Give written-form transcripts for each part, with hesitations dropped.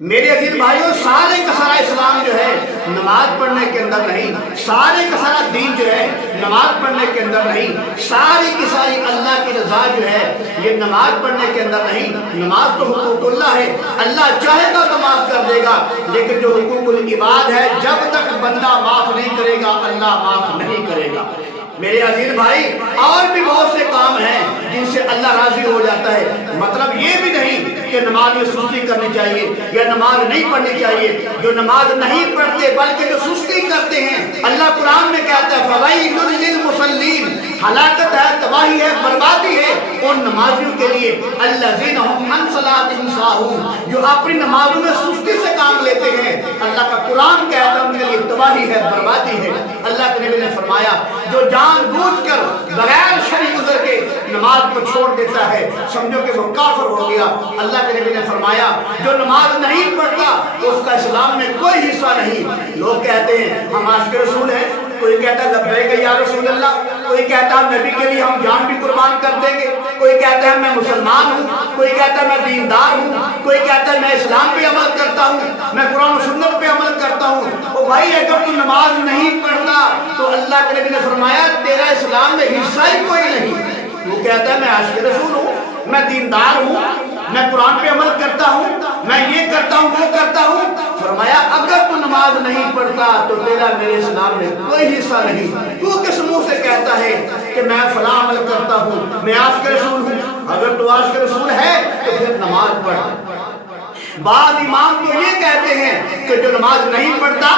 میرے عزیز بھائیوں، سارے کا سارا اسلام جو ہے نماز پڑھنے کے اندر نہیں، سارے کا سارا دین جو ہے نماز پڑھنے کے اندر نہیں، ساری کی ساری اللہ کی رضا جو ہے یہ نماز پڑھنے کے اندر نہیں۔ نماز تو حقوق اللہ ہے، اللہ چاہے گا تو معاف کر دے گا، لیکن جو حقوق العباد ہے جب تک بندہ معاف نہیں کرے گا اللہ معاف نہیں کرے گا۔ میرے عزیز بھائی، اور بھی بہت سے کام ہیں جن سے اللہ راضی ہو جاتا ہے۔ مطلب یہ بھی نہیں کہ نماز میں سستی کرنی چاہیے یا نماز نہیں پڑھنی چاہیے۔ جو نماز نہیں پڑھتے بلکہ جو سستی کرتے ہیں، اللہ قرآن میں کہتا ہے فَوَيْلٌ لِّلْمُصَلِّينَ، ہلاکت ہے، تباہی ہے، بربادی ہے ان نمازیوں کے لیے الَّذِينَ هُمْ عَنْ صَلَاتِهِمْ سَاهُونَ، جو اپنی نمازوں میں سستی سے کام لیتے ہیں۔ اللہ کا قرآن کہتا ہے ان کے لیے تباہی ہے، بربادی ہے۔ اللہ کے نبی نے فرمایا جو جان بوجھ کر بغیر شرعی عذر کے نماز کو چھوڑ دیتا ہے سمجھو کہ وہ کافر ہو گیا۔ اللہ کے نبی نے فرمایا جو نماز نہیں پڑھتا اس کا اسلام میں کوئی حصہ نہیں۔ لوگ کہتے ہیں ہم عاشق رسول ہیں، کوئی کہتا ہے لبیک یا رسول اللہ، کوئی کہتا ہے نبی کے لیے ہم جان بھی قربان کر دیں گے، کوئی کہتا ہے میں مسلمان ہوں، کوئی کہتا ہے میں دیندار ہوں، کوئی کہتا ہے میں اسلام پہ عمل کرتا ہوں، میں قرآن و سنت پہ عمل کرتا ہوں۔ او بھائی اگر تو نماز نہیں پڑھتا تو اللہ کے نبی نے فرمایا تیرا اسلام میں حصہ ہی کوئی نہیں۔ وہ کہتا ہے میں عاشق رسول ہوں، میں دیندار ہوں، میں قرآن پہ عمل کرتا ہوں، میں یہ کرتا ہوں وہ کرتا ہوں۔ فرمایا اگر تو نماز نہیں پڑھتا تو تیرا میرے اسلام میں کوئی حصہ نہیں۔ تو کس منہ سے کہتا ہے کہ میں فلاں عمل کرتا ہوں، میں عاشق رسول ہوں؟ اگر تو عاشق رسول ہے تو پھر نماز پڑھ۔ بعض امام تو یہ کہتے ہیں کہ جو نماز نہیں پڑھتا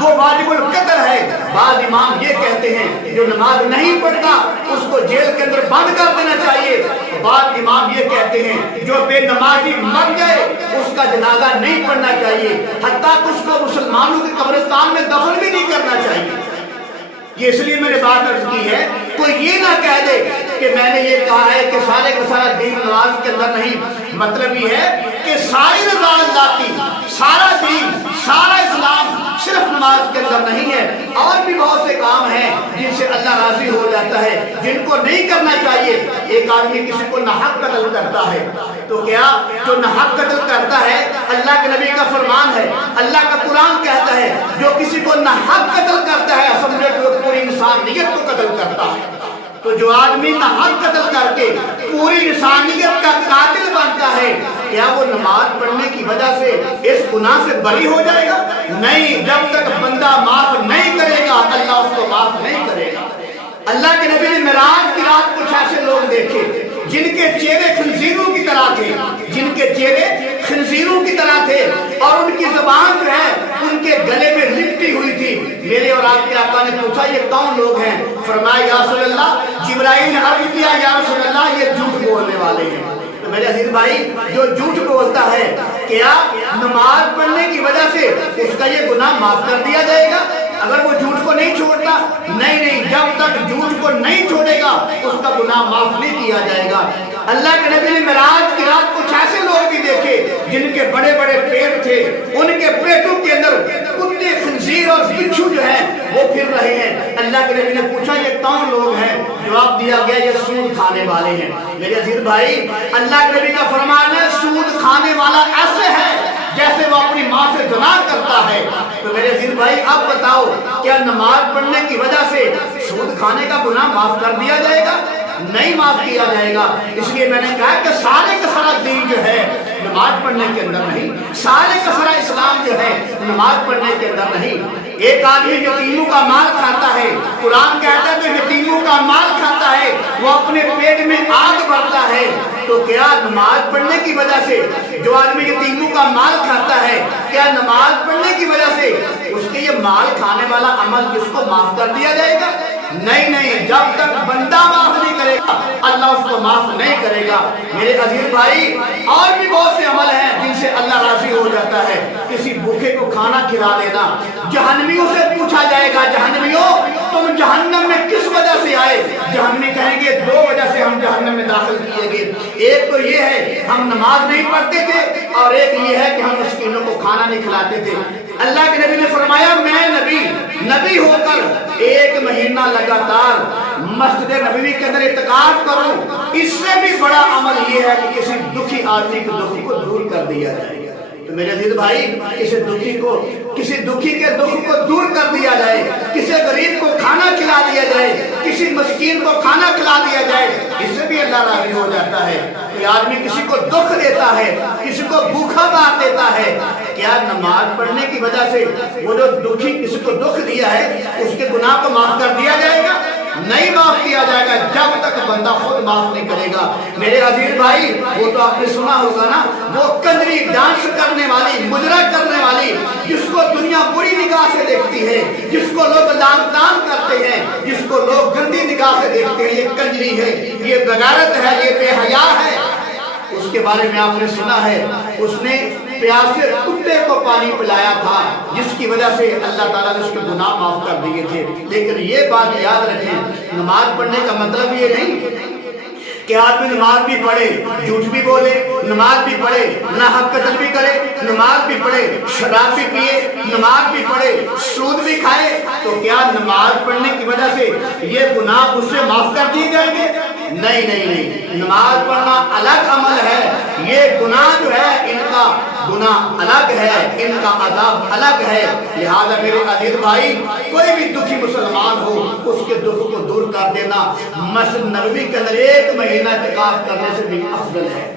وہ واجب القتل ہے۔ بعض امام یہ کہتے ہیں جو نماز نہیں پڑھتا اس کو جیل کے اندر بند کر دینا چاہیے۔ بعض امام یہ کہتے ہیں جو بے نمازی مر جائے اس کا جنازہ نہیں پڑھنا چاہیے، حتیٰ کہ اس کو مسلمانوں کے قبرستان میں دفن بھی نہیں کرنا چاہیے۔ یہ اس لیے میں نے بات عرض کی ہے کوئی یہ نہ کہہ دے کہ میں نے یہ کہا ہے کہ سارے کا سارا دین نماز کے اندر نہیں۔ مطلب یہ ہے کہ ساری رضا اللہ کی، سارا دین، سارا اسلام صرف نماز کے اندر نہیں ہے۔ اور بھی بہت سے کام ہیں جن سے اللہ راضی ہو جاتا ہے جن کو نہیں کرنا چاہیے۔ ایک آدمی کسی کو ناحق قتل کرتا ہے تو کیا جو ناحق قتل کرتا ہے اللہ کے نبی کا فرمان ہے، اللہ کا قرآن کہتا ہے جو کسی کو ناحق قتل کرتا ہے سمجھے کہ وہ پوری انسانیت کو قتل کرتا ہے۔ تو جو آدمی ناحق قتل کر کے پوری انسانیت کا قاتل بنتا ہے کیا وہ نماز پڑھنے کی وجہ سے اس گناہ سے بری ہو جائے گا؟ نہیں، جب تک بندہ معاف نہیں کرے گا اللہ اس کو معاف نہیں کرے گا۔ اللہ کے نبی نے معراج کی رات کچھ ایسے لوگ دیکھے جن کے چہرے خنزیروں کی طرح تھے، جن کے چہرے خنزیروں کی طرح تھے اور ان کی زبان جو ہے ان کے گلے میں لپٹی ہوئی تھی۔ میرے اور آپ کے آقا نے پوچھا یہ کون لوگ ہیں؟ فرمایا یا رسول اللہ، جبرائیل نے عرض کیا یا رسول اللہ یہ جھوٹ بولنے والے ہیں۔ میرے عزیز بھائی جو جھوٹ بولتا ہے کیا نماز پڑھنے کی وجہ سے اس کا یہ گناہ معاف کر دیا جائے گا؟ اگر وہ جھوٹ کو نہیں چھوڑتا نہیں، جب تک جھوٹ کو نہیں چھوڑے گا اس کا گناہ معاف نہیں کیا جائے گا۔ اللہ کے نبی نے معراج کی رات کچھ ایسے لوگ بھی دیکھے جن کے بڑے بڑے پیٹ تھے، ان کے پیٹوں کے اندر کتے، خنزیر اور بچھو جو ہیں وہ پھر رہے ہیں۔ اللہ کے نبی نے پوچھا یہ کون لوگ ہیں؟ جواب دیا گیا یہ سود کھانے والے ہیں۔ میرے عزیز بھائی اللہ کے نبی کا فرمان ہے سود کھانے والا ایسے ہے جیسے وہ اپنی ماں سے زنا کرتا ہے۔ تو میرے عزیز بھائی اب بتاؤ کیا نماز پڑھنے کی وجہ سے سود کھانے کا گناہ معاف کر دیا جائے گا؟ نہیں معاف کیا جائے گا۔ اس لیے میں نے کہا کہ سارے کا سارا دین جو ہے نماز پڑھنے کے اندر نہیں، سارے کا سارا اسلام جو ہے نماز پڑھنے کے اندر نہیں۔ ایک آدمی یتیموں کا مال کھاتا ہے، قرآن کہتا ہے جو یتیموں کا مال کھاتا ہے وہ اپنے پیٹ میں آگ بھرتا ہے۔ تو کیا نماز پڑھنے کی وجہ سے جو آدمی یتیموں کا مال کھاتا ہے کیا نماز پڑھنے کی وجہ سے اس کے یہ مال کھانے والا عمل اس کو معاف کر دیا جائے گا؟ نہیں، جب تک بندہ معاف نہیں کرے گا اللہ اس کو معاف نہیں کرے گا۔ میرے عزیز بھائی اور بھی بہت سے عمل ہیں جن سے اللہ راضی ہو جاتا ہے۔ کسی بھوکے کو کھانا کھلا دینا، جہنمیوں سے پوچھا جائے گا جہنمیوں تم جہنم میں کس وجہ سے آئے؟ جہنمی کہیں گے دو وجہ سے ہم جہنم میں داخل کیے گئے، ایک تو یہ ہے ہم نماز نہیں پڑھتے تھے اور ایک یہ ہے کہ ہم مسکینوں کو کھانا نہیں کھلاتے تھے۔ اللہ کے نبی نے فرمایا میں نبی ہو کر 1 مہینہ لگاتار مسجد نبوی کے اندر اعتکاف کروں، اس سے بھی بڑا عمل یہ ہے کہ کسی دکھی آدمی کے دکھ کو دور کر دیا جائے۔ تو میرے عزیز بھائی کسی دکھی کے دکھ کو دور کر دیا جائے، کسی غریب کو کھانا کھلا دیا جائے، کسی مسکین کو کھانا کھلا دیا جائے، اس سے بھی اللہ راضی ہو جاتا ہے۔ کوئی آدمی کسی کو دکھ دیتا ہے، کسی کو بھوکا مار دیتا ہے، کیا نماز پڑھنے کی وجہ سے وہ جو دکھی کسی کو دکھ دیا ہے اس کے گناہ کو معاف کر دیا جائے گا؟ نہیں معاف کیا جائے گا جب تک بندہ خود معاف نہیں کرے گا۔ میرے عزیز بھائی، وہ تو آپ نے سنا ہوگا نا، وہ کنجری ڈانس کرنے والی، مجرا کرنے والی، جس کو دنیا بری نگاہ سے دیکھتی ہے، جس کو لوگ لعن کرتے ہیں، جس کو لوگ گندی نگاہ سے دیکھتے ہیں، یہ کنجری ہے، یہ بغیرت ہے، یہ بے حیا ہے، اس کے بارے میں آپ نے سنا ہے اس نے پیاسے کتے کو پانی پلایا تھا، جس کی وجہ سے اللہ تعالیٰ نے اس کے گناہ معاف کر دیے تھے۔ لیکن یہ بات یاد رکھیں، نماز پڑھنے کا مطلب یہ نہیں کہ آدمی نماز بھی پڑھے، جھوٹ بھی بولے، نماز بھی پڑھے، ناحق قتل بھی کرے، نماز بھی پڑھے، شراب بھی پیے، نماز بھی پڑھے، سود بھی کھائے، تو کیا نماز پڑھنے کی وجہ سے یہ گناہ اس سے معاف کر دیے جائیں گے؟ نہیں نہیں نہیں، نماز پڑھنا الگ عمل ہے، یہ گناہ جو ہے ان کا گناہ الگ ہے، ان کا عذاب الگ ہے۔ لہذا میرے عزیز بھائی، کوئی بھی دکھی مسلمان ہو، اس کے دکھ کو دور کر دینا مسجد نبوی کے اندر 1 مہینہ اعتکاف کرنے سے بھی افضل ہے۔